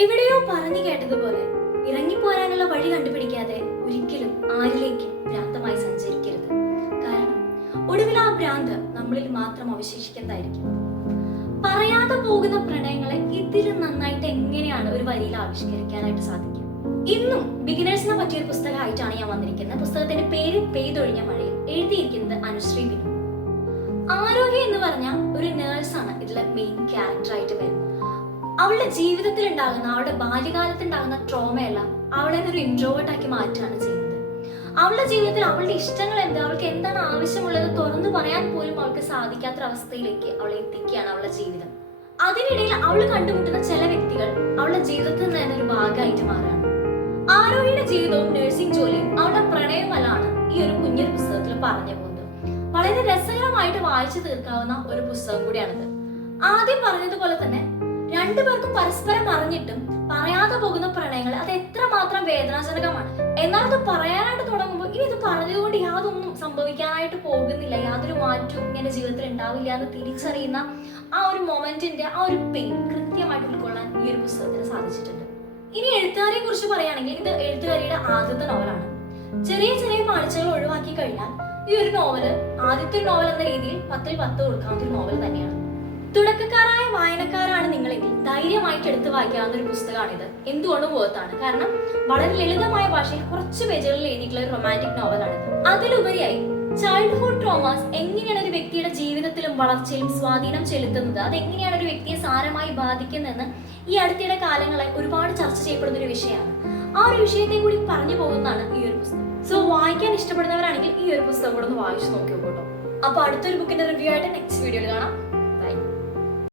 എവിടെയോ പറഞ്ഞു കേട്ടതുപോലെ ഇറങ്ങിപ്പോരാനുള്ള വഴി കണ്ടുപിടിക്കാതെ ഒരിക്കലും ആരിലേക്കും ഭ്രാന്തമായി സഞ്ചരിക്കരുത്. കാരണം ഒടുവിൽ ആ ഭ്രാന്ത് നമ്മളിൽ മാത്രം അവശേഷിക്കുന്നതായിരിക്കും. പറയാതെ പോകുന്ന പ്രണയങ്ങളെ ഇതിലും നന്നായിട്ട് എങ്ങനെയാണ് ഒരു വരിയിൽ ആവിഷ്കരിക്കാനായിട്ട് സാധിക്കും? ഇന്നും ബിഗിനേഴ്സിനെ പറ്റിയൊരു പുസ്തകമായിട്ടാണ് ഞാൻ വന്നിരിക്കുന്നത്. പുസ്തകത്തിന്റെ പേര് പെയ്തൊഴിഞ്ഞ മഴയിൽ. എഴുതിയിരിക്കുന്നത് അനുശ്രീ ബിനു. ആരോഗ്യ എന്ന് പറഞ്ഞ ഒരു നേഴ്സാണ് ഇതിലെ മെയിൻ ക്യാരക്ടറായിട്ട് വരുന്നത്. അവളുടെ ജീവിതത്തിൽ ഉണ്ടാകുന്ന, അവളുടെ ബാല്യകാലത്ത് ഉണ്ടാകുന്ന ട്രോമയെല്ലാം അവളെ ഒരു ഇൻട്രോവേർട്ട് ആക്കി മാറ്റുകയാണ് ചെയ്യുന്നത്. അവളുടെ ജീവിതത്തിൽ അവളുടെ ഇഷ്ടങ്ങൾ എന്താ, അവൾക്ക് എന്താണ് ആവശ്യമുള്ളത് തുറന്നു പറയാൻ പോലും അവൾക്ക് സാധിക്കാത്ത അവസ്ഥയിലേക്ക് അവളെ എത്തിക്കുകയാണ് അവളുടെ ജീവിതം. അതിനിടയിൽ അവൾ കണ്ടുമുട്ടുന്ന ചില വ്യക്തികൾ അവളുടെ ജീവിതത്തിൽ നിന്ന് തന്നെ ഒരു ഭാഗമായിട്ട് മാറുകയാണ്. ആരോഗ്യയുടെ ജീവിതവും നഴ്സിംഗ് ജോലിയും അവളുടെ പ്രണയവുമെല്ലാണ് ഈ ഒരു കുഞ്ഞൊരു പുസ്തകത്തിൽ പറഞ്ഞു പോകുന്നത്. വളരെ രസകരമായിട്ട് വായിച്ചു തീർക്കാവുന്ന ഒരു പുസ്തകം കൂടിയാണിത്. ആദ്യം പറഞ്ഞതുപോലെ തന്നെ രണ്ടുപേർക്കും പരസ്പരം അറിഞ്ഞിട്ടും പറയാതെ പോകുന്ന പ്രണയങ്ങൾ അത് എത്രമാത്രം വേദനാജനകമാണ്. എന്നാൽ അത് പറയാനായിട്ട് തുടങ്ങുമ്പോൾ ഇനി ഇത് പറഞ്ഞതുകൊണ്ട് യാതൊന്നും സംഭവിക്കാനായിട്ട് പോകുന്നില്ല, യാതൊരു മാറ്റവും ഇങ്ങനെ ജീവിതത്തിൽ ഉണ്ടാവില്ല എന്ന് തിരിച്ചറിയുന്ന ആ ഒരു മൊമെന്റിന്റെ ആ ഒരു പെയിൻ കൃത്യമായിട്ട് ഉൾക്കൊള്ളാൻ ഈ ഒരു പുസ്തകത്തിന് സാധിച്ചിട്ടുണ്ട്. ഇനി എഴുത്തുകാരിയെ കുറിച്ച് പറയുകയാണെങ്കിൽ ഇത് എഴുത്തുകാരിയുടെ ആദ്യത്തെ നോവലാണ്. ചെറിയ ചെറിയ പാളിച്ചകൾ ഒഴിവാക്കി കഴിഞ്ഞാൽ ഈ ഒരു നോവല് ആദ്യത്തെ നോവൽ എന്ന രീതിയിൽ 10ൽ 10 കൊടുക്കാവുന്ന ഒരു നോവൽ തന്നെയാണ്. തുടക്കക്കാരായ വായനക്കാരാണ് നിങ്ങളെങ്കിൽ ധൈര്യമായിട്ട് എടുത്ത് വായിക്കാവുന്ന ഒരു പുസ്തകമാണിത്. എന്തുകൊണ്ടും വേർത്താണ്. കാരണം വളരെ ലളിതമായ ഭാഷയിൽ കുറച്ച് പേജുകളിൽ എഴുതിയിട്ടുള്ള ഒരു റൊമാൻറ്റിക് നോവലാണിത്. അതിലുപരിയായി ചൈൽഡ്ഹുഡ് ട്രോമാസ് എങ്ങനെയാണ് ഒരു വ്യക്തിയുടെ ജീവിതത്തിലും വളർച്ചയിലും സ്വാധീനം ചെലുത്തുന്നത്, അതെങ്ങനെയാണ് ഒരു വ്യക്തിയെ സാരമായി ബാധിക്കുന്നതെന്ന് ഈ അടുത്തിടെ കാലങ്ങളെ ഒരുപാട് ചർച്ച ചെയ്യപ്പെടുന്ന ഒരു വിഷയമാണ്. ആ ഒരു വിഷയത്തെ കൂടി പറഞ്ഞു പോകുന്നതാണ് ഈ ഒരു പുസ്തകം. സോ വായിക്കാൻ ഇഷ്ടപ്പെടുന്നവരാണെങ്കിൽ ഈ ഒരു പുസ്തകം കൂടെ ഒന്ന് വായിച്ചു നോക്കി നോക്കൂ. അപ്പൊ അടുത്തൊരു ബുക്കിന്റെ റിവ്യൂ ആയിട്ട് നെക്സ്റ്റ് വീഡിയോയിൽ കാണാം.